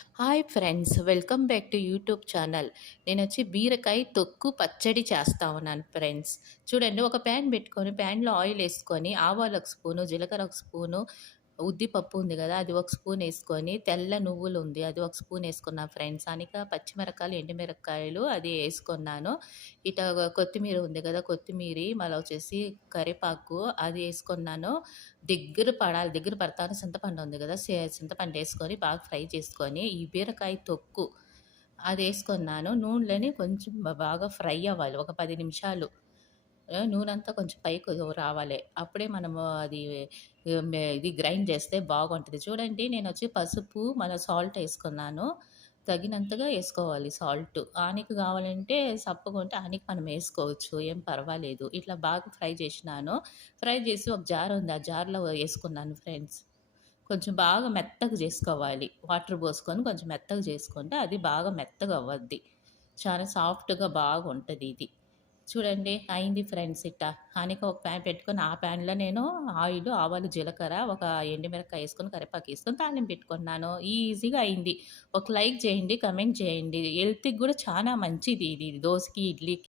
Hi friends! Welcome back to YouTube channel. నేనొచ్చి బీరకాయ తొక్కు పచ్చడి చేస్తా ఉన్నాను ఫ్రెండ్స్. చూడండి, ఒక ప్యాన్ పెట్టుకొని, ప్యాన్‌లో ఆయిలేసుకొని, ఆవాలు ఒక స్పూను, జీలకర్ర ఒక స్పూను, ఉద్దిపప్పు ఉంది గదా! అది ఒక స్పూనేసుకొని, తెల్ల నువ్వులుంది అది ఒక స్పూనేసుకున్నా ఫ్రెండ్స్. పచ్చిమిరపకాయలు, ఎండుమిరపకాయలు అది ఏసుకున్నాను. ఇటా కొత్తిమీర ఉంది గదా! కొత్తిమీరి, మళ్ళా వచ్చేసి కరివేపాకు అది ఏసుకున్నాను. దగ్గర పడతాను చింతపండు ఉంది గదా! చింతపండేసుకొని బాగా ఫ్రై చేసుకొని, ఈ బీరకాయ తొక్కు అదేసుకున్నాను. నూనెలోని కొంచెం బాగా ఫ్రై అవ్వాలి. ఒక 10 నిమిషాలు. నూనంతా కొంచెం పైకి రావాలి. అప్పుడే మనము అది ఇది గ్రైండ్ చేస్తే బాగుంటది. చూడండి, నేనొచ్చి పసుపు, మళ్ళా సాల్ట్ ఏసుకున్నాను. తగినంతగా ఏసుకోవాలి సాల్ట్. ఆనక కావాలంటే సప్పగుంటే ఆనక మనం ఏసుకోవచ్చు. ఏం పర్వాలేదు. ఇట్లా బాగా ఫ్రై చేసినాను. ఫ్రై చేసి ఒక జార్ ఉంది. ఆ జార్‌లో ఏసుకున్నాను ఫ్రెండ్స్. కొంచెం బాగా మెత్తగా జేసుకోవాలి. వాటర్ పోసుకొని కొంచెం మెత్తగా చేసుకుంటే అది బాగా మెత్తగా అవ్వద్ది. చాలా సాఫ్ట్‌గా బాగుంటదిది. చూడండి, అయింది ఫ్రెండ్స్ ఇట్టా. ఒక ప్యాన్ పెట్టుకొని, ఆ ప్యాన్‌లో నేను ఆయిలు, ఆవాలు, జీలకర్ర, ఒక ఎండుమిరపకాయ ఏసుకొని, కరివేపాకేసుకొని తాలింపు పెట్టుకున్నాను. ఈజీగా అయింది. ఒక లైక్ చేయండి, కమెంట్ చేయండి. హెల్త్‌కి గూడా చానా మంచిది ఇది. దోసకి, ఇడ్లీకి